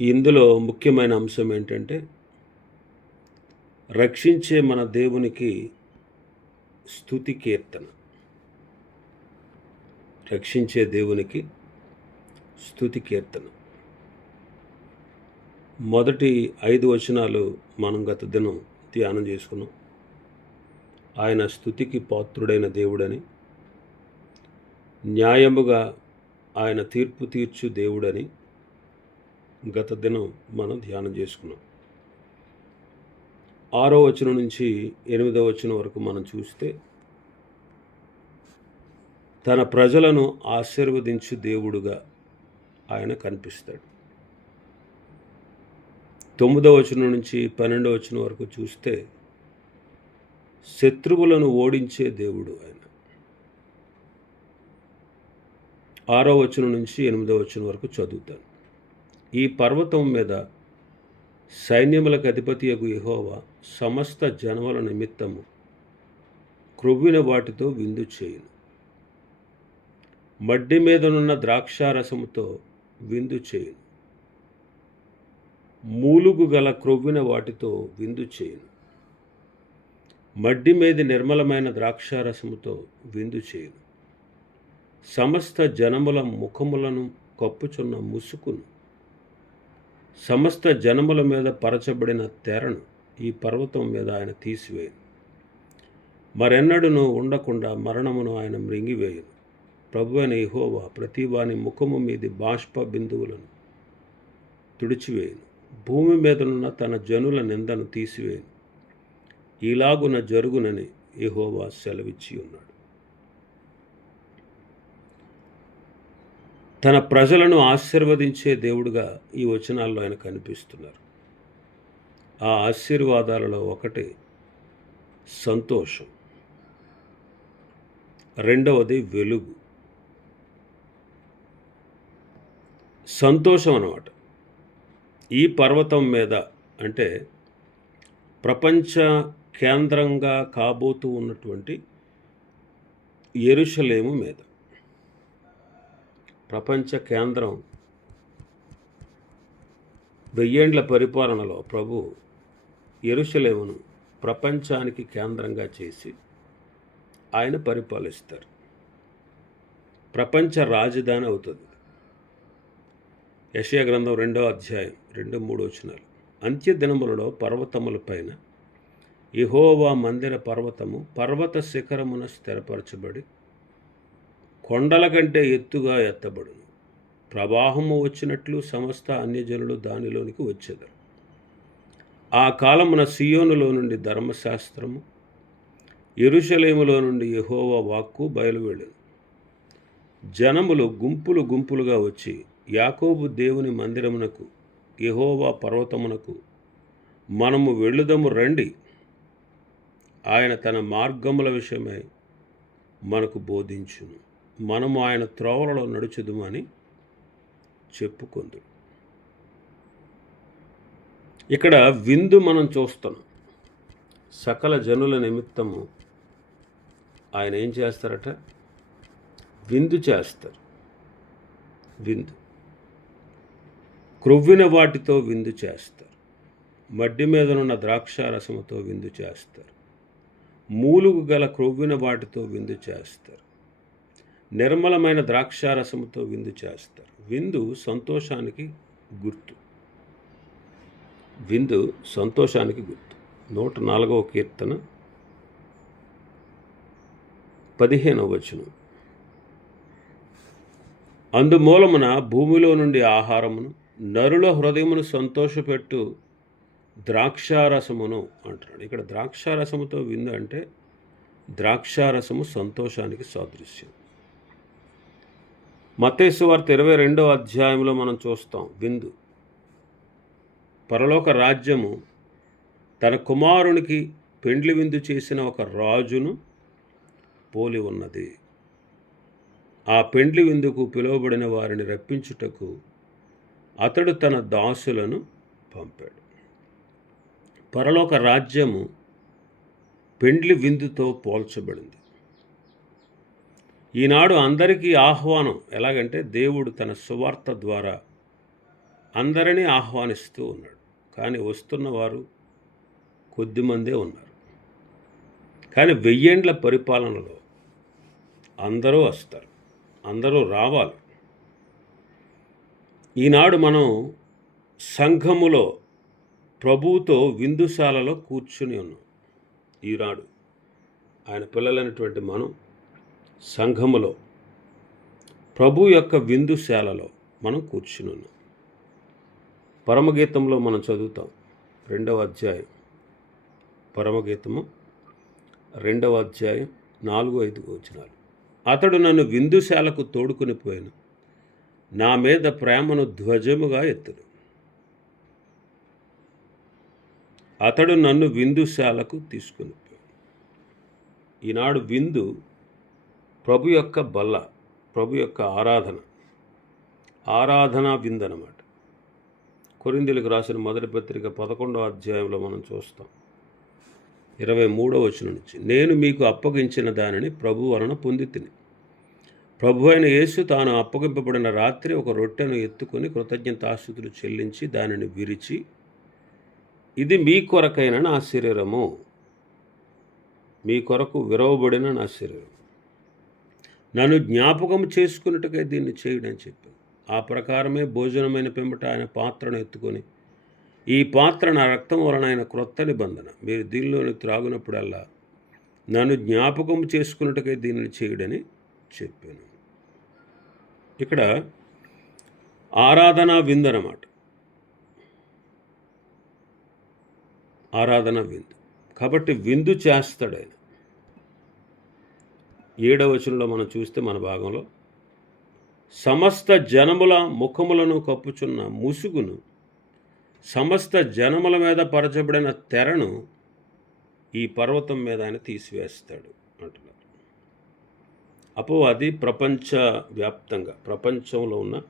ఇందులో ముఖ్యమైన అంశం ఏంటంటే రక్షించే మన దేవునికి స్థుతి కీర్తన. రక్షించే దేవునికి స్థుతి కీర్తన. మొదటి ఐదు వచనాలు మనం గత దినం ధ్యానం చేసుకున్నాం. ఆయన స్థుతికి పాత్రుడైన దేవుడని న్యాయముగా ఆయన తీర్పు తీర్చు దేవుడని గత దినం మనం ధ్యానం చేసుకున్నాం. ఆరో వచనం నుంచి ఎనిమిదో వచనం వరకు మనం చూస్తే తన ప్రజలను ఆశీర్వదించు దేవుడుగా ఆయన కనిపిస్తాడు. తొమ్మిదో వచనం నుంచి పన్నెండో వచనం వరకు చూస్తే శత్రువులను ఓడించే దేవుడు ఆయన. ఆరో వచనం నుంచి ఎనిమిదో వచనం వరకు చదువుతాను. ఈ పర్వతం మీద సైన్యములకు అధిపతియగు యెహోవా సమస్త జనముల నిమిత్తము క్రొవ్విన వాటితో విందు చేయును. మడ్డి మీదనున్న ద్రాక్షారసముతో విందు చేయును. మూలుగు గల క్రొవ్విన వాటితో విందు చేయును. మడ్డి మీద నిర్మలమైన ద్రాక్షారసముతో విందు చేయును. సమస్త జనముల ముఖములను కప్పుచున్న ముసుకును. సమస్త జనముల మీద పరచబడిన తెరను ఈ పర్వతం మీద ఆయన తీసివేయను. మరెన్నడూను ఉండకుండా మరణమును ఆయన మృంగివేయను. ప్రభు అయిన ఇహోవా ప్రతి వాని ముఖము మీది బాష్ప బిందువులను తుడిచివేయను. భూమి మీదనున్న తన జనుల నిందను తీసివేయను. ఇలాగున జరుగునని ఇహోవా సెలవిచ్చి ఉన్నాడు తన ప్రజలను ఆశీర్వదించే దేవుడుగా ఈ వచనాల్లో ఆయన కనిపిస్తున్నారు. ఆ ఆశీర్వాదాలలో ఒకటి సంతోషం. రెండవది వెలుగు. సంతోషం అన్నమాట. ఈ పర్వతం మీద అంటే ప్రపంచ కేంద్రంగా కాబోతూ ఉన్నటువంటి ఎరుషలేము మీద. ప్రపంచ కేంద్రం వెయ్యేండ్ల పరిపాలనలో ప్రభు ఎరుసలేమును ప్రపంచానికి కేంద్రంగా చేసి ఆయన పరిపాలిస్తారు. ప్రపంచ రాజధాని అవుతుంది. యషయా గ్రంథం రెండో అధ్యాయం రెండు మూడు వచనాలు. అంత్య దినములలో పర్వతముల పైన ఇహోవా మందిర పర్వతము పర్వత శిఖరమున స్థిరపరచబడి కొండల కంటే ఎత్తుగా ఎత్తబడును. ప్రవాహము వచ్చినట్లు సమస్త అన్యజనులు దానిలోనికి వచ్చేదారు. ఆ కాలమున సియోనులో నుండి ధర్మశాస్త్రము ఎరుషలేములో నుండి యహోవా వాక్కు బయలువెళ్ళను జనములు గుంపులు గుంపులుగా వచ్చి యాకోబు దేవుని మందిరమునకు యహోవా పర్వతమునకు మనము వెళ్ళుదము రండి. ఆయన తన మార్గముల విషయమై మనకు బోధించును. మనము ఆయన త్రోవలలో నడుచుదుము అని చెప్పుకుంది ఇక్కడ విందు మనం చూస్తున్నాం. సకల జనుల నిమిత్తము ఆయన ఏం చేస్తారట? విందు చేస్తారు. విందు. క్రొవ్విన వాటితో విందు చేస్తారు. మడ్డి మీదనున్న ద్రాక్ష రసముతో విందు చేస్తారు. మూలుగు గల క్రొవ్విన వాటితో విందు చేస్తారు. నిర్మలమైన ద్రాక్షారసముతో విందు చేస్తారు. విందు సంతోషానికి గుర్తు. విందు సంతోషానికి గుర్తు. నూట నాలుగవ కీర్తన పదిహేనవ వచనం. అందుమూలమున భూమిలో నుండి ఆహారమును నరుల హృదయమును సంతోషపెట్టు ద్రాక్షారసమును అంటున్నాడు. ఇక్కడ ద్రాక్షారసముతో విందు అంటే ద్రాక్షారసము సంతోషానికి సాదృశ్యం. మతేసు వార్త ఇరవై రెండవ అధ్యాయంలో మనం చూస్తాం. విందు. పరలోక రాజ్యము తన కుమారునికి పెండ్లి విందు చేసిన ఒక రాజును పోలి ఉన్నది. ఆ పెండ్లి విందుకు పిలువబడిన వారిని రప్పించుటకు అతడు తన దాసులను పంపాడు. పరలోక రాజ్యము పెండ్లి విందుతో పోల్చబడింది. ఈనాడు అందరికీ ఆహ్వానం ఎలాగంటే దేవుడు తన సువార్త ద్వారా అందరినీ ఆహ్వానిస్తూ ఉన్నాడు. కానీ వస్తున్న వారు కొద్దిమందే ఉన్నారు. కానీ వెయ్యేండ్ల పరిపాలనలో అందరూ వస్తారు. అందరూ రావాలి. ఈనాడు మనం సంఘములో ప్రభువుతో విందుశాలలో కూర్చుని ఉన్నాం. ఈనాడు ఆయన పిల్లలైనటువంటి మనం సంఘములో ప్రభు యొక్క విందుశాలలో మనం కూర్చుని ఉన్నాం పరమగీతంలో మనం చదువుతాం రెండవ అధ్యాయం. పరమగీతము రెండవ అధ్యాయం నాలుగు ఐదు వచనాలు. అతడు నన్ను విందుశాలకు తోడుకుని పోయిన. నా మీద ప్రేమను ధ్వజముగా ఎత్తుడు అతడు నన్ను విందుశాలకు తీసుకుని పోయాడు. ఈనాడు విందు ప్రభు యొక్క బల్ల ప్రభు యొక్క ఆరాధన. ఆరాధనా విందు అనమాట కొరిందులకు రాసిన మొదటి పత్రిక పదకొండవ అధ్యాయంలో మనం చూస్తాం. ఇరవై మూడవ వచనం నుంచి నేను మీకు అప్పగించిన దానిని ప్రభు వలన పొంది తిని ప్రభు అయిన యేసు తాను అప్పగింపబడిన రాత్రి ఒక రొట్టెను ఎత్తుకొని కృతజ్ఞతాస్థుతులు చెల్లించి దానిని విరిచి ఇది మీ కొరకైన నా శరీరము. మీ కొరకు విరవబడిన నా శరీరం నన్ను జ్ఞాపకం చేసుకున్నట్టుగా దీన్ని చేయడని చెప్పాను ఆ ప్రకారమే భోజనమైన పిమ్మట ఆయన పాత్రను ఎత్తుకొని ఈ పాత్ర నా రక్తం వలన ఆయన క్రొత్త నిబంధన. మీరు దీనిలోని త్రాగునప్పుడల్లా నన్ను జ్ఞాపకం చేసుకున్నట్టుగా దీనిని చేయడని చెప్పాను. ఇక్కడ ఆరాధనా విందు ఆరాధన విందు. కాబట్టి విందు చేస్తాడు ఆయన. ఏడవ వచనంలో మనం చూస్తే మన భాగంలో సమస్త జనముల ముఖములను కప్పుచున్న ముసుగును సమస్త జనముల మీద పరచబడిన తెరను ఈ పర్వతం మీద ఆయన తీసివేస్తాడు అంటున్నారు. అది ప్రపంచ వ్యాప్తంగా ప్రపంచంలో ఉన్న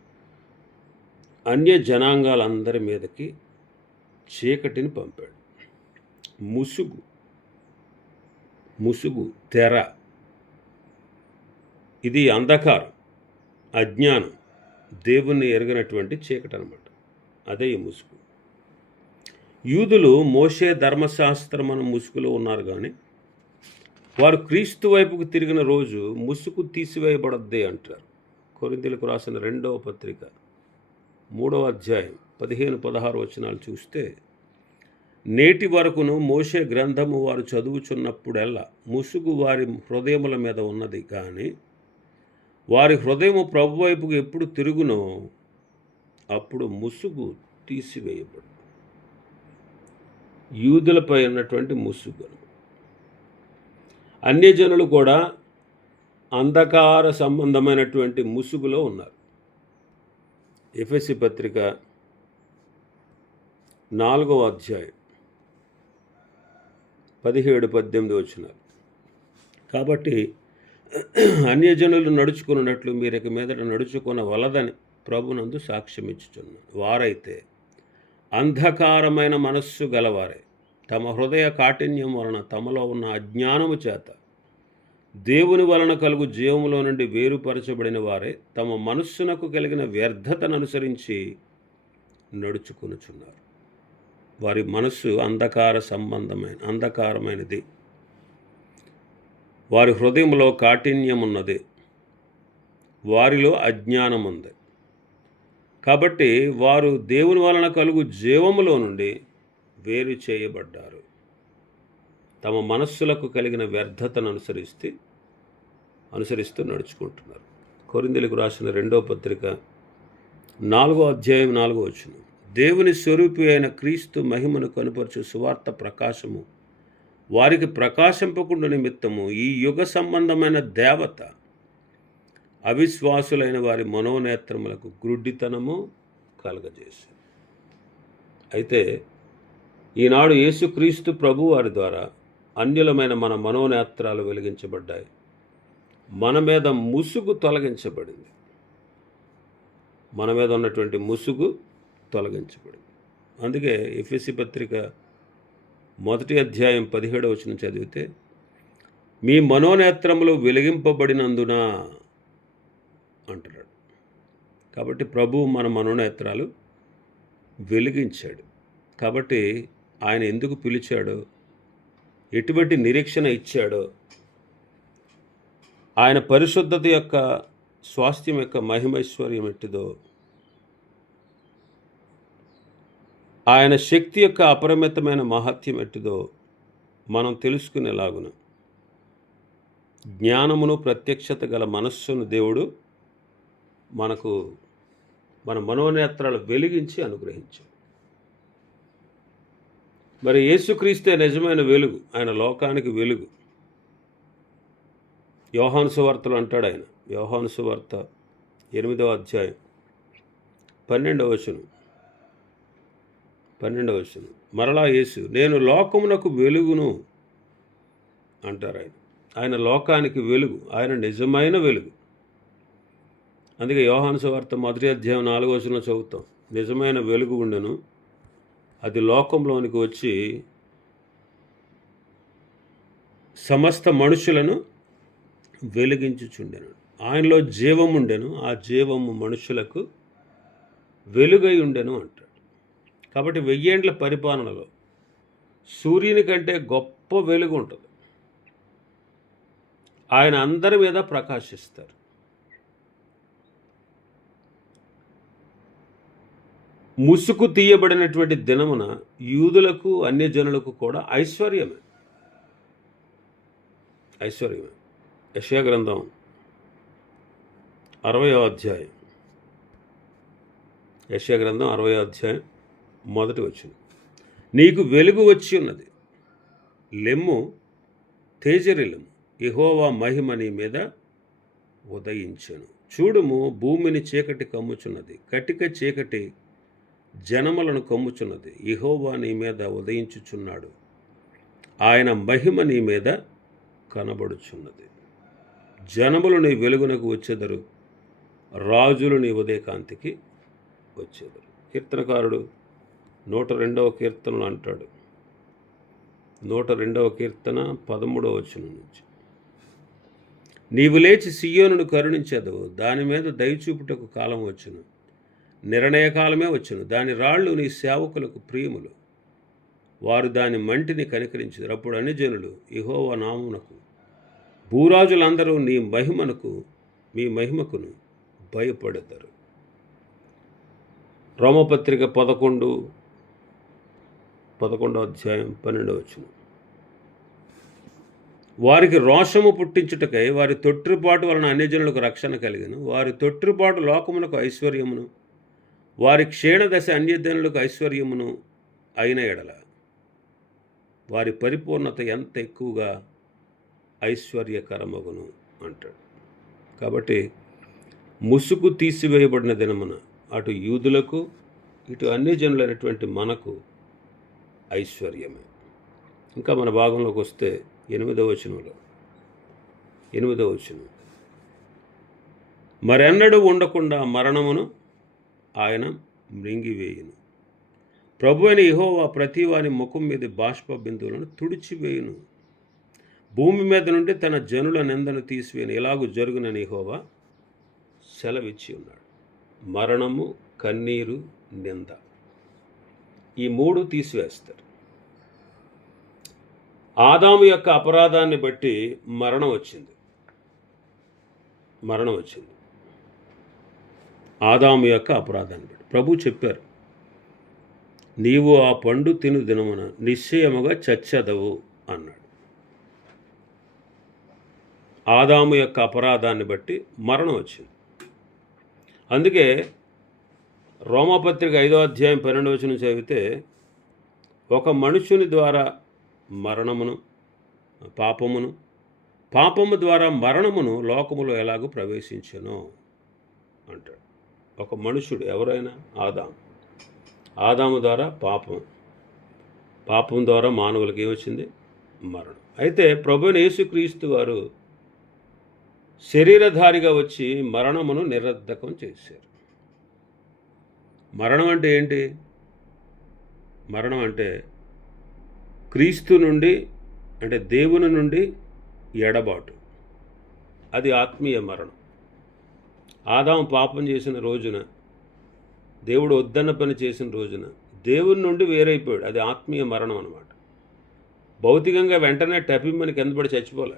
అన్య జనాంగాలందరి మీదకి చీకటిని పంపాడు. ముసుగు ముసుగు తెర ఇది అంధకారం అజ్ఞానం దేవుణ్ణి ఎరగనటువంటి చీకటి అనమాట అదే ఈ ముసుగు. యూదులు మోషే ధర్మశాస్త్రం అన్న ముసుగులో ఉన్నారు కానీ వారు క్రీస్తు వైపుకు తిరిగిన రోజు ముసుగు తీసివేయబడద్దే అంటారు. కొరిందులకు రాసిన రెండవ పత్రిక మూడవ అధ్యాయం పదిహేను పదహారు వచనాలు చూస్తే నేటి వరకును మోషే గ్రంథము వారు చదువుచున్నప్పుడల్లా ముసుగు వారి హృదయముల మీద ఉన్నది కానీ వారి హృదయము ప్రభు వైపుకు ఎప్పుడు తిరుగునో అప్పుడు ముసుగు తీసివేయబడు యూదులపై ఉన్నటువంటి ముసుగు అన్యజనులు కూడా అంధకార సంబంధమైనటువంటి ముసుగులో ఉన్నారు. ఎఫ్ఎస్సి పత్రిక నాలుగవ అధ్యాయం పదిహేడు పద్దెనిమిది వచ్చినారు. కాబట్టి అన్యజనులు నడుచుకున్నట్లు మీరు ఇక మీదట నడుచుకున్న వలదని ప్రభునందు సాక్ష్యం ఇచ్చుచున్నాను వారైతే అంధకారమైన మనస్సు గలవారే. తమ హృదయ కాఠిన్యం వలన తమలో ఉన్న అజ్ఞానము చేత దేవుని వలన కలుగు జీవములో నుండి వేరుపరచబడిన వారే తమ మనస్సునకు కలిగిన వ్యర్థతను అనుసరించి నడుచుకొనుచున్నారు. వారి మనస్సు అంధకార సంబంధమైన అంధకారమైనది. వారి హృదయంలో కాఠిన్యమున్నది. వారిలో అజ్ఞానం ఉంది కాబట్టి వారు దేవుని వలన కలుగు జీవములో నుండి వేరు చేయబడ్డారు. తమ మనస్సులకు కలిగిన వ్యర్థతను అనుసరిస్తే అనుసరిస్తూ నడుచుకుంటున్నారు. కొరిందెలకు రాసిన రెండో పత్రిక నాలుగో అధ్యాయం నాలుగో వచ్చిన దేవుని స్వరూపి అయిన క్రీస్తు మహిమను కనుపరచు సువార్త ప్రకాశము వారికి ప్రకాశింపకుండా నిమిత్తము ఈ యుగ సంబంధమైన దేవత అవిశ్వాసులైన వారి మనోనేత్రములకు గ్రుడ్డితనము కలగజేసింది. అయితే ఈనాడు యేసుక్రీస్తు ప్రభు వారి ద్వారా అన్యులమైన మన మనోనేత్రాలు వెలిగించబడ్డాయి. మన మీద ముసుగు తొలగించబడింది. మన మీద ఉన్నటువంటి ముసుగు తొలగించబడింది. అందుకే ఎఫ్ఎస్సి పత్రిక మొదటి అధ్యాయం పదిహేడవ వచనం చదివితే మీ మనోనేత్రములు వెలిగింపబడినందున అంటున్నాడు. కాబట్టి ప్రభు మన మనోనేత్రాలు వెలిగించాడు. కాబట్టి ఆయన ఎందుకు పిలిచాడో ఎటువంటి నిరీక్షణ ఇచ్చాడో ఆయన పరిశుద్ధత యొక్క స్వాస్థ్యం యొక్క మహిమైశ్వర్యం ఎట్టిదో ఆయన శక్తి యొక్క అపరిమితమైన మహత్యం ఎట్టిదో మనం తెలుసుకునేలాగున జ్ఞానమును ప్రత్యక్షత గల మనస్సును దేవుడు మనకు మన మనోనేత్రాలు వెలిగించి అనుగ్రహించాడు. మరి యేసుక్రీస్తే నిజమైన వెలుగు ఆయన లోకానికి వెలుగు. యోహాను సువార్తలు అంటాడు ఆయన యోహాను సువార్త ఎనిమిదవ అధ్యాయం పన్నెండవ వచనం. పన్నెండవ వచనం. మరలా యేసు నేను లోకమునకు వెలుగును అంటారు ఆయన. ఆయన లోకానికి వెలుగు ఆయన నిజమైన వెలుగు. అందుకే యోహాను సువార్త మొదటి అధ్యాయం నాలుగో వచనం చదువుతాం. నిజమైన వెలుగు ఉండెను. అది లోకంలోనికి వచ్చి సమస్త మనుషులను వెలిగించుచుండెను. ఆయనలో జీవం ఉండెను. ఆ జీవము మనుషులకు వెలుగై ఉండెను అంట. కాబట్టి వెయ్యేండ్ల పరిపాలనలో సూర్యుని కంటే గొప్ప వెలుగు ఉంటుంది. ఆయన అందరి మీద ప్రకాశిస్తారు. ముసుగు తీయబడినటువంటి దినమున యూదులకు అన్యజనులకు కూడా ఐశ్వర్యమే. ఐశ్వర్యమే. యశయ గ్రంథం అరవయో అధ్యాయం. యశయ గ్రంథం అరవయో అధ్యాయం మొదటి వచ్చింది నీకు వెలుగు వచ్చి ఉన్నది. లెమ్ము తేజరిలము ఇహోవా మహిమ నీ మీద ఉదయించను. చూడుము భూమిని చీకటి కమ్ముచున్నది. కటిక చీకటి జనములను కమ్ముచున్నది. ఇహోవా నీ మీద ఉదయించుచున్నాడు. ఆయన మహిమ నీ మీద కనబడుచున్నది. జనములు నీ వెలుగునకు వచ్చేదరు. రాజులు నీ ఉదయకాంతికి వచ్చేదరు. కీర్తనకారుడు నూట రెండవ కీర్తనలు అంటాడు. నూట రెండవ కీర్తన పదమూడవ వచనం నుంచి. నీవు లేచి సియోనును కరుణించదు దాని మీద దయచూపుటకు కాలం వచ్చును. నిర్ణయ కాలమే వచ్చును. దాని రాళ్ళు నీ సేవకులకు ప్రియములు. వారు దాని మంటిని కనికరించారు అప్పుడు అన్ని జనులు ఇహోవా నామునకు భూరాజులందరూ నీ మహిమనకు మీ మహిమకును భయపడతారు రోమపత్రిక పదకొండు పదకొండవ అధ్యాయం పన్నెండవ వచ్చిన వారికి రోషము పుట్టించుటకై వారి తొట్టిపాటు వలన అన్యజనులకు రక్షణ కలిగిన. వారి తొట్టిపాటు లోకములకు ఐశ్వర్యమును. వారి క్షీణదశ అన్యజనులకు ఐశ్వర్యమును అయిన ఎడల. వారి పరిపూర్ణత ఎంత ఎక్కువగా ఐశ్వర్యకరమగును అంటాడు. కాబట్టి ముసుగు తీసివేయబడిన దినమున అటు యూదులకు ఇటు అన్యజనులైనటువంటి మనకు ఐశ్వర్యమే. ఇంకా మన భాగంలోకి వస్తే ఎనిమిదవ వచనంలో. ఎనిమిదవ వచనం. మరెన్నడూ ఉండకుండా మరణమును ఆయన మృంగివేయును. ప్రభు అయిన ఇహోవా ప్రతి వాని ముఖం మీద బాష్ప బిందువులను తుడిచివేయును. భూమి మీద నుండి తన జనుల నిందను తీసివేయను. ఇలాగూ జరుగునని ఇహోవా సెలవిచ్చి ఉన్నాడు మరణము కన్నీరు నింద. ఈ మూడు తీసివేస్తారు. ఆదాము యొక్క అపరాధాన్ని బట్టి మరణం వచ్చింది. మరణం వచ్చింది. ఆదాము యొక్క అపరాధాన్ని బట్టి. ప్రభు చెప్పారు నీవు ఆ పండు తిను దినమున నిశ్చయముగా చచ్చదవు అన్నాడు. ఆదాము యొక్క అపరాధాన్ని బట్టి మరణం వచ్చింది. అందుకే రోమపత్రిక ఐదో అధ్యాయం పన్నెండు వచనం చదివితే ఒక మనుషుని ద్వారా మరణమును పాపమును పాపము ద్వారా మరణమును లోకములో ఎలాగో ప్రవేశించను అంటాడు. ఒక మనుషుడు ఎవరైనా? ఆదాము. ఆదాము ద్వారా పాపం పాపం ద్వారా మానవులకి ఏమొచ్చింది? మరణం. అయితే ప్రభుని యేసుక్రీస్తు వారు శరీరధారిగా వచ్చి మరణమును నిరర్ధకం చేశారు. మరణం అంటే ఏంటి? మరణం అంటే క్రీస్తు నుండి అంటే దేవుని నుండి ఎడబాటు. అది ఆత్మీయ మరణం. ఆదాం పాపం చేసిన రోజున దేవుడు వద్దన్న పని చేసిన రోజున దేవుని నుండి వేరైపోయాడు. అది ఆత్మీయ మరణం అనమాట భౌతికంగా వెంటనే టపిమ్మని కింద పడి చచ్చిపోలే.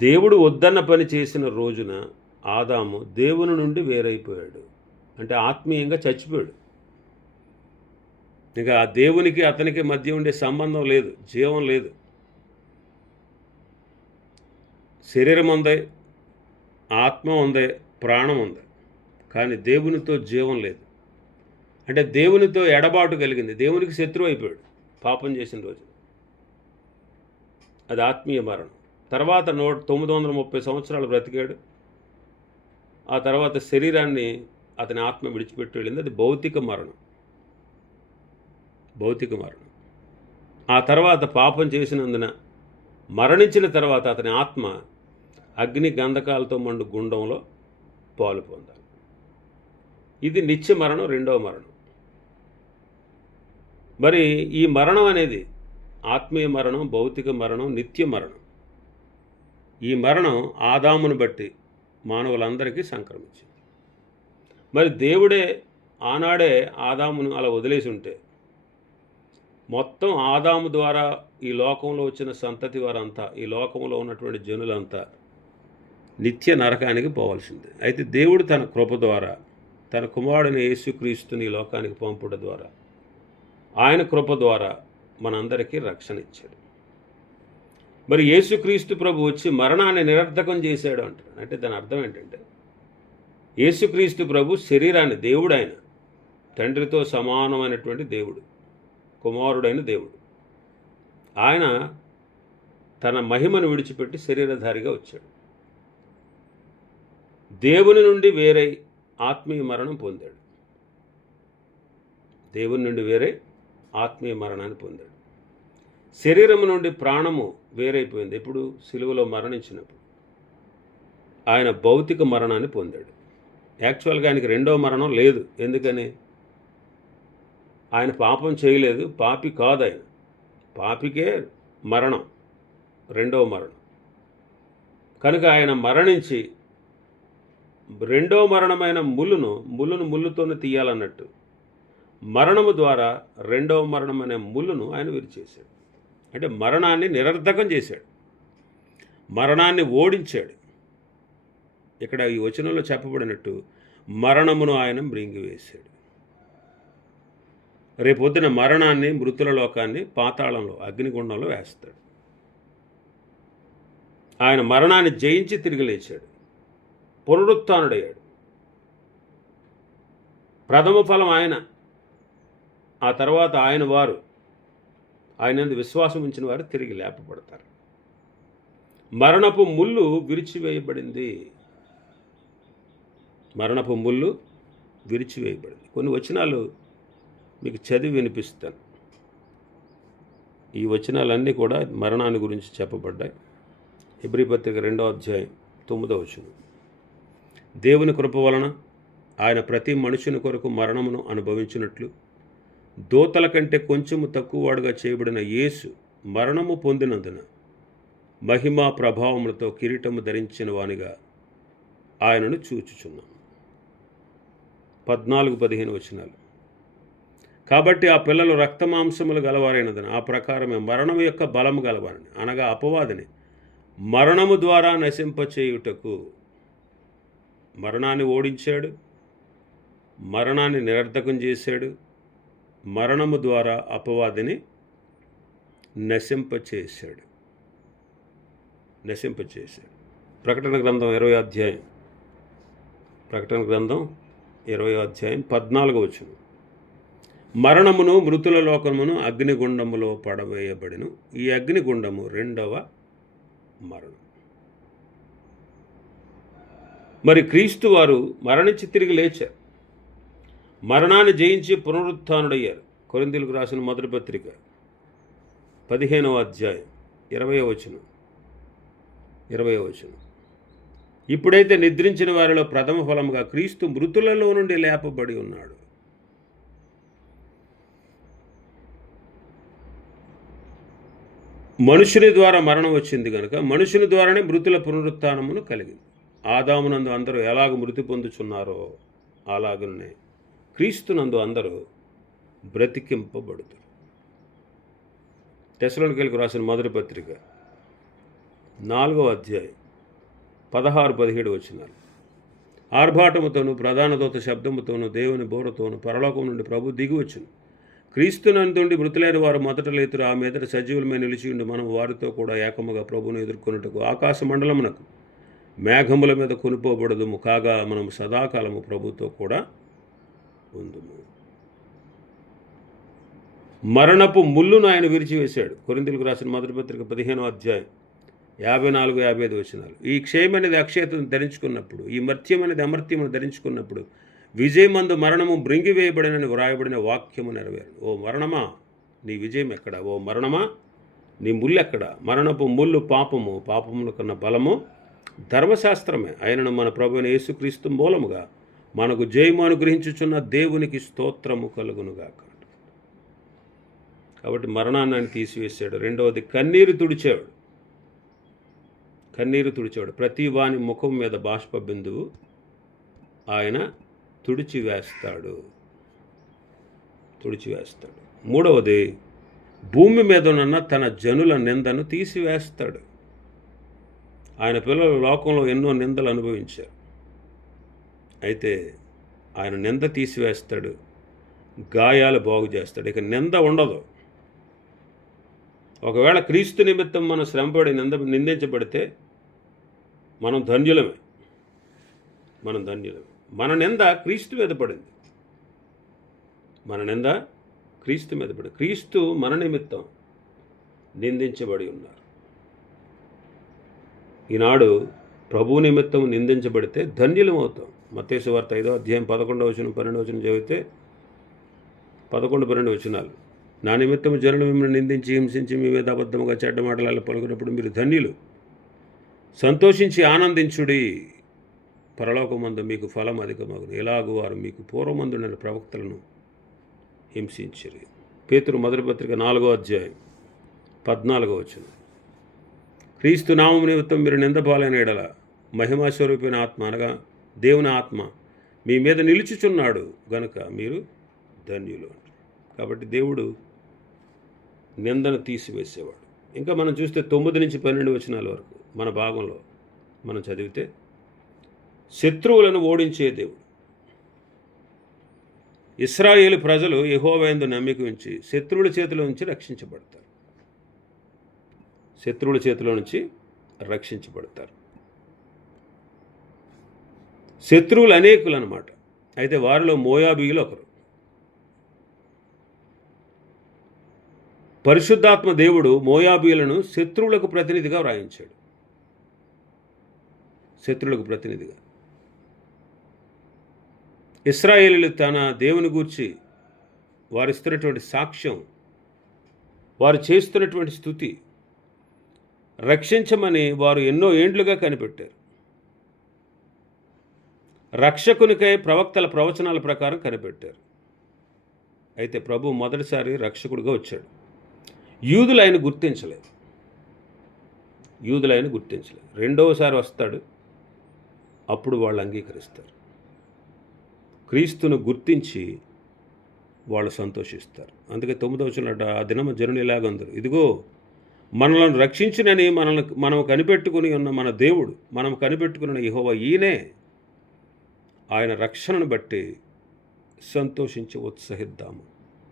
దేవుడు వద్దన్న పని చేసిన రోజున ఆదాము దేవుని నుండి వేరైపోయాడు. అంటే ఆత్మీయంగా చచ్చిపోయాడు. ఇంకా ఆ దేవునికి అతనికి మధ్య ఉండే సంబంధం లేదు జీవం లేదు. శరీరం ఉంది ఆత్మ ఉంది ప్రాణం ఉంది కానీ దేవునితో జీవం లేదు. అంటే దేవునితో ఎడబాటు కలిగింది. దేవునికి శత్రువు అయిపోయాడు పాపం చేసిన రోజు. అది ఆత్మీయ మరణం. తర్వాత నూట తొమ్మిది వందల ముప్పై సంవత్సరాలు బ్రతికాడు. ఆ తర్వాత శరీరాన్ని అతని ఆత్మ విడిచిపెట్టి వెళ్ళింది. అది భౌతిక మరణం. భౌతిక మరణం. ఆ తర్వాత పాపం చేసినందున మరణించిన తర్వాత అతని ఆత్మ అగ్ని గంధకాలతో మండు గుండంలో పాలు పొందాలి. ఇది నిత్య మరణం రెండవ మరణం. మరి ఈ మరణం అనేది ఆత్మీయ మరణం భౌతిక మరణం నిత్య మరణం. ఈ మరణం ఆదామును బట్టి మానవులందరికీ సంక్రమించింది. మరి దేవుడే ఆనాడే ఆదామును అలా వదిలేసి ఉంటే మొత్తం ఆదాము ద్వారా ఈ లోకంలో వచ్చిన సంతతి వారంతా ఈ లోకంలో ఉన్నటువంటి జనులంతా నిత్య నరకానికి పోవాల్సిందే. అయితే దేవుడు తన కృప ద్వారా తన కుమారుడిని యేసుక్రీస్తుని ఈ లోకానికి పంపుట ద్వారా ఆయన కృప ద్వారా మనందరికీ రక్షణ ఇచ్చాడు. మరి యేసుక్రీస్తు ప్రభు వచ్చి మరణాన్ని నిరర్ధకం చేశాడు అంటాడు. అంటే దాని అర్థం ఏంటంటే యేసుక్రీస్తు ప్రభు శరీరాన్ని దేవుడు ఆయన తండ్రితో సమానమైనటువంటి దేవుడు కుమారుడైన దేవుడు. ఆయన తన మహిమను విడిచిపెట్టి శరీరధారిగా వచ్చాడు. దేవుని నుండి వేరై ఆత్మీయ మరణం పొందాడు. దేవుని నుండి వేరే ఆత్మీయ మరణాన్ని పొందాడు. శరీరము నుండి ప్రాణము వేరైపోయింది. ఎప్పుడు? సిలువలో మరణించినప్పుడు. ఆయన భౌతిక మరణాన్ని పొందాడు. యాక్చువల్గా ఆయనకి రెండో మరణం లేదు. ఎందుకని? ఆయన పాపం చేయలేదు. పాపి కాదు ఆయన. పాపికే మరణం. రెండవ మరణం. కనుక ఆయన మరణించి రెండో మరణమైన ముళ్ళును ముళ్ళును ముళ్ళుతోనే తీయాలన్నట్టు. మరణము ద్వారా రెండవ మరణమనే ముళ్ళును ఆయన విరిచేశాడు. అంటే మరణాన్ని నిరర్ధకం చేశాడు. మరణాన్ని ఓడించాడు. ఇక్కడ ఈ వచనంలో చెప్పబడినట్టు మరణమును ఆయన మృంగివేశాడు. రేపొద్దున మరణాన్ని మృతుల లోకాన్ని పాతాళంలో అగ్నిగుండంలో వేస్తాడు. ఆయన మరణాన్ని జయించి తిరిగి లేచాడు. పునరుత్డయ్యాడు. ప్రథమ ఫలం ఆయన. ఆ తర్వాత ఆయన వారు ఆయన విశ్వాసం ఉంచిన వారు తిరిగి లేపబడతారు. మరణపు ముళ్ళు విరిచివేయబడింది. మరణపు ముళ్ళు విరిచివేయబడింది. కొన్ని వచనాలు మీకు చదివి వినిపిస్తాను. ఈ వచనాలన్నీ కూడా మరణాన్ని గురించి చెప్పబడ్డాయి. హెబ్రి పత్రిక రెండో అధ్యాయం తొమ్మిదో వచనం. దేవుని కృప వలన ఆయన ప్రతి మనుషుని కొరకు మరణమును అనుభవించినట్లు దోతల కంటే కొంచెము తక్కువవాడుగా చేయబడిన యేసు మరణము పొందినందున మహిమా ప్రభావములతో కిరీటము ధరించిన వానిగా ఆయనను చూచుచున్నాం. పద్నాలుగు పదిహేను వచనాలు. కాబట్టి ఆ పిల్లలు రక్తమాంసములు గలవారైనదని ఆ ప్రకారమే మరణము యొక్క బలము గలవారని అనగా అపవాదిని మరణము ద్వారా నశింపచేయుటకు మరణాన్ని ఓడించాడు మరణాన్ని నిరర్ధకం చేశాడు మరణము ద్వారా అపవాదిని నశింపచేశాడు. నశింపచేశాడు. ప్రకటన గ్రంథం ఇరవై అధ్యాయం. ప్రకటన గ్రంథం ఇరవై అధ్యాయం పద్నాలుగు వచ్చిన మరణమును మృతుల లోకమును అగ్నిగుండములో పడవేయబడిను. ఈ అగ్నిగుండము రెండవ మరణం. మరి క్రీస్తు వారు మరణించి తిరిగి లేచారు. మరణాన్ని జయించి పునరుత్డయ్యారు. కొరిందులకు రాసిన మొదటి పత్రిక పదిహేనవ అధ్యాయం ఇరవై వచనం. ఇరవై వచనం. ఇప్పుడైతే నిద్రించిన వారిలో ప్రథమ ఫలముగా క్రీస్తు మృతులలో నుండి లేపబడి ఉన్నాడు. మనుషుని ద్వారా మరణం వచ్చింది కనుక మనుషుని ద్వారానే మృతుల పునరుత్నమును కలిగింది. ఆదామునందు అందరూ ఎలాగ మృతి పొందుచున్నారో అలాగనే క్రీస్తునందు అందరూ బ్రతికింపబడుతారు తెసలోనికెళ్ళకి రాసిన మొదటి పత్రిక నాలుగవ అధ్యాయం పదహారు పదిహేడు వచ్చినారు ఆర్భాటముతోను ప్రధాన దూత శబ్దముతోను దేవుని బోరతోను పరలోకం నుండి ప్రభు దిగి వచ్చును. క్రీస్తునందుండి మృతులైన వారు మొదట లేతురు ఆ మీదట సజీవులమై నిలిచి ఉండి మనం వారితో కూడా ఏకముగా ప్రభును ఎదుర్కొనుటకు ఆకాశ మండలమునకు మేఘముల మీద కొనుపోబడదుము. కాగా మనం సదాకాలము ప్రభుతో కూడా పొందుము. మరణపు ముళ్ళును ఆయన విరిచివేశాడు. కొరిందులకు రాసిన మొదటి పత్రిక పదిహేనో అధ్యాయం యాభై నాలుగు యాభై ఐదు వచనాలు. ఈ క్షయం అనేది అక్షయతను ధరించుకున్నప్పుడు ఈ మర్త్యం అనేది అమర్త్యమును ధరించుకున్నప్పుడు విజయమందు మరణము మృంగివేయబడినని వ్రాయబడిన వాక్యము నెరవేరు ఓ మరణమా? నీ విజయం ఎక్కడ? ఓ మరణమా? నీ ముళ్ళు ఎక్కడ మరణపు ముళ్ళు పాపము పాపముల కన్నా బలము ధర్మశాస్త్రమే. ఆయనను మన ప్రభుని యేసుక్రీస్తు మూలముగా మనకు జయము అనుగ్రహించుచున్న దేవునికి స్తోత్రము కలుగునుగాక. కాబట్టి మరణాన్ని ఆయన తీసివేశాడు. రెండవది కన్నీరు తుడిచాడు కన్నీరు తుడిచాడు ప్రతి వాని ముఖం మీద బాష్ప బిందువు ఆయన తుడిచివేస్తాడు. తుడిచివేస్తాడు. మూడవది భూమి మీదనున్న తన జనుల నిందను తీసివేస్తాడు. ఆయన పిల్లలు లోకంలో ఎన్నో నిందలు అనుభవించారు. అయితే ఆయన నింద తీసివేస్తాడు గాయాలు బాగు చేస్తాడు. ఇక నింద ఉండదు. ఒకవేళ క్రీస్తు నిమిత్తం మనం శ్రమపడి నింద నిందించబడితే మనం ధన్యులమే. మనం ధన్యులమే. మన నింద క్రీస్తు మీద పడింది. మన నింద క్రీస్తు మీద పడింది. క్రీస్తు మన నిమిత్తం నిందించబడి ఉన్నారు. ఈనాడు ప్రభు నిమిత్తం నిందించబడితే ధన్యులం అవుతాం. మత్స్సు వార్త ఐదో అధ్యాయం పదకొండవ వచనం పన్నెండు వచనం చదివితే పదకొండు పన్నెండు వచనాలు. నా నిమిత్తం జనులు మిమ్మల్ని నిందించి హింసించి మీ మీద అబద్ధముగా చెడ్డ మాటలలో పలుకున్నప్పుడు మీరు ధన్యులు. సంతోషించి ఆనందించుడి. పరలోకమందు మీకు ఫలం అధికమగును. ఎలాగు వారు మీకు పూర్వమందున ప్రవక్తలను హింసించిరి. పేతురు మొదటి పత్రిక నాలుగో అధ్యాయం పద్నాలుగో వచ్చింది క్రీస్తు నామం నిమిత్తం మీరు నిందపాలైన ఎడల మహిమాస్వరూపైన ఆత్మ అనగా దేవుని ఆత్మ మీ మీద నిలుచుచున్నాడు గనుక మీరు ధన్యులు కాబట్టి దేవుడు నిందను తీసివేసేవాడు. ఇంకా మనం చూస్తే తొమ్మిది నుంచి పన్నెండు వచనాల వరకు మన భాగంలో మనం చదివితే శత్రువులను ఓడించే దేవుడు. ఇస్రాయేల్ ప్రజలు యహోవైందు నమ్మిక ఉంచి శత్రువుల చేతిలో నుంచి రక్షించబడతారు. శత్రువుల చేతిలో నుంచి రక్షించబడతారు. శత్రువులు అనేకులు అనమాట అయితే వారిలో మోయాబీయులు ఒకరు. పరిశుద్ధాత్మ దేవుడు మోయాబీయులను శత్రువులకు ప్రతినిధిగా వ్రాయించాడు. శత్రువులకు ప్రతినిధిగా. ఇస్రాయేలీలు తన దేవుని గూర్చి వారు ఇస్తున్నటువంటి సాక్ష్యం వారు చేస్తున్నటువంటి స్థుతి రక్షించమని వారు ఎన్నో ఏండ్లుగా కనిపెట్టారు. రక్షకునికై ప్రవక్తల ప్రవచనాల ప్రకారం కనిపెట్టారు. అయితే ప్రభు మొదటిసారి రక్షకుడిగా వచ్చాడు. యూదులు ఆయన గుర్తించలేదు. యూదులు ఆయన గుర్తించలేదు. రెండవసారి వస్తాడు. అప్పుడు వాళ్ళు అంగీకరిస్తారు. క్రీస్తును గుర్తించి వాళ్ళు సంతోషిస్తారు. అందుకే తొమ్మిదవ వచ్చినట్టు ఆ దినమ జనులు ఇలాగందరు ఇదిగో మనలను రక్షించినని మనల్ని మనం కనిపెట్టుకుని ఉన్న మన దేవుడు మనం కనిపెట్టుకున్న యహోవ ఈయనే. ఆయన రక్షణను బట్టి సంతోషించి ఉత్సహిద్దాము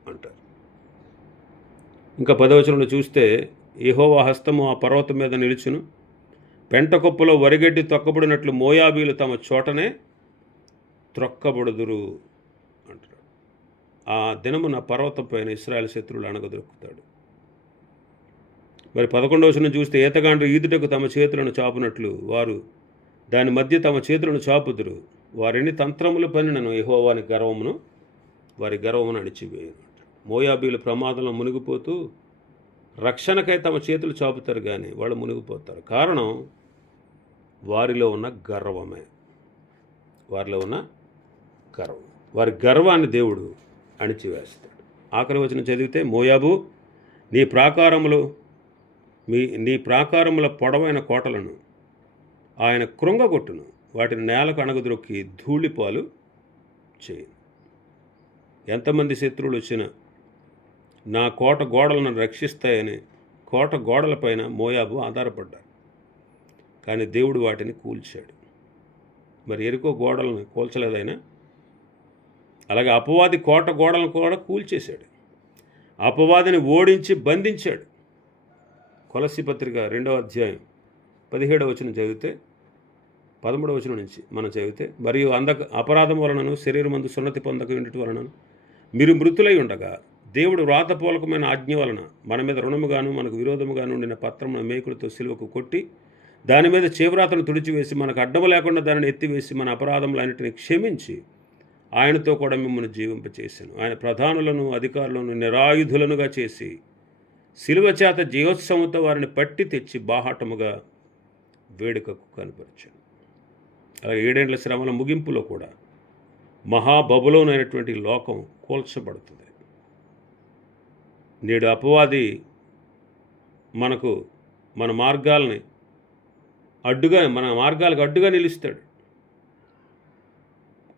అంటారు. ఇంకా పదవచనంలో చూస్తే ఏహోవా హస్తము ఆ పర్వతం మీద నిలుచును. పెంటకొప్పులో వరిగడ్డి తొక్కబడినట్లు మోయాబీలు తమ చోటనే త్రొక్కబడుదురు అంటారు. ఆ దినమున పర్వతం పైన ఇస్రాయల్ శత్రువులు అణగదొరుకుతాడు మరి పదకొండవచనం చూస్తే ఈతగాండ్రు ఈదుటకు తమ చేతులను చాపునట్లు వారు దాని మధ్య తమ చేతులను చాపుదురు. వారిని తంత్రములు పనినను యహోవాని గర్వమును వారి గర్వమును అణిచివేయను మోయాబీలు ప్రమాదంలో మునిగిపోతూ రక్షణకై తమ చేతులు చాపుతారు కానీ వాళ్ళు మునిగిపోతారు. కారణం వారిలో ఉన్న గర్వమే. వారిలో ఉన్న గర్వం. వారి గర్వాన్ని దేవుడు అణిచివేస్తాడు. ఆఖరి వచ్చిన చదివితే మోయాబు నీ ప్రాకారములు మీ నీ ప్రాకారముల పొడవైన కోటలను ఆయన కృంగగొట్టును. వాటిని నేలకు అణగదొక్కి ధూళిపాలు చేయను ఎంతమంది శత్రువులు వచ్చినా నా కోట గోడలను రక్షిస్తాయని కోట గోడలపైన మోయాబు ఆధారపడ్డారు కానీ దేవుడు వాటిని కూల్చాడు. మరి ఎరుకో గోడలను కూల్చలేదైనా అలాగే అపవాది కోట గోడలను కూడా కూల్చేశాడు. అపవాదిని ఓడించి బంధించాడు. కొలసి పత్రిక రెండవ అధ్యాయం పదిహేడవ వచనం చదివితే పదమూడవ వచనం నుంచి మనం చదివితే మరియు అందక అపరాధం వలనను శరీరమందు సున్నతి పొందక ఇంటి వలనను మీరు మృతులై ఉండగా దేవుడు వ్రాతపూలకమైన ఆజ్ఞ వలన మన మీద రుణముగాను మనకు విరోధముగాను ఉండిన పత్రమును మేకులతో సిలువకు కొట్టి దాని మీద చేవ్రాతను తుడిచివేసి మనకు అడ్డము లేకుండా దానిని ఎత్తివేసి మన అపరాధములన్నిటిని క్షమించి ఆయనతో కూడా మిమ్మల్ని జీవింపచేశాను ఆయన ప్రధానులను అధికారులను నిరాయుధులనుగా చేసి శిలువ చేత జీవోత్సవంతో వారిని పట్టి తెచ్చి బాహాటముగా వేడుకకు కనపరిచాను. అలాగే ఏడేండ్ల శ్రమల ముగింపులో కూడా మహాబబులోనైనటువంటి లోకం కూల్చబడుతుంది. నేడు అపవాది మనకు మన మార్గాల్ని అడ్డుగా మన మార్గాలకు అడ్డుగా నిలుస్తాడు.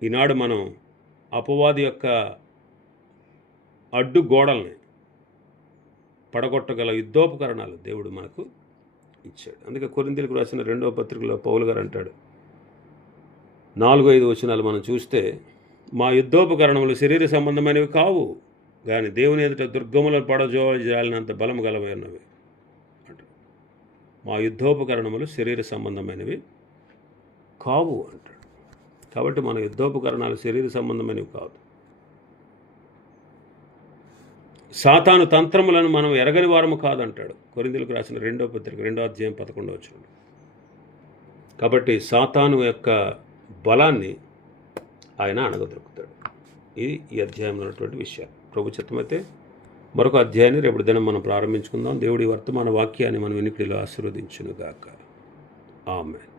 ఈనాడు మనం అపవాది యొక్క అడ్డు గోడల్ని పడగొట్టగల యుద్ధోపకరణాలు దేవుడు మనకు ఇచ్చాడు. అందుకే కొరిందీలకు రాసిన రెండవ పత్రికలో పౌలు గారు అంటాడు నాలుగు ఐదు వచనాలు మనం చూస్తే మా యుద్ధోపకరణములు శరీర సంబంధమైనవి కావు కానీ దేవుని ఎదుట దుర్గములను పడజోలినంత బలం గలవై ఉన్నవి మా యుద్ధోపకరణములు శరీర సంబంధమైనవి కావు అంటాడు కాబట్టి మన యుద్ధోపకరణాలు శరీర సంబంధమైనవి కాదు. సాతాను తంత్రములను మనం ఎరగని వారము కాదంటాడు. కొరిందులకు రాసిన రెండో పత్రిక రెండో అధ్యాయం పదకొండవ చూడండి కాబట్టి సాతాను యొక్క బలాన్ని ఆయన అణగదొరుకుతాడు. ఇది ఈ అధ్యాయంలో ఉన్నటువంటి విషయాలు ప్రభు చిత్తమైతే మరొక అధ్యాయాన్ని రేపటి దినం మనం ప్రారంభించుకుందాం. దేవుడి వర్తమాన వాక్యాన్ని మనం వెనుకడిలో ఆశీర్వదించునుగాక. ఆమెన్.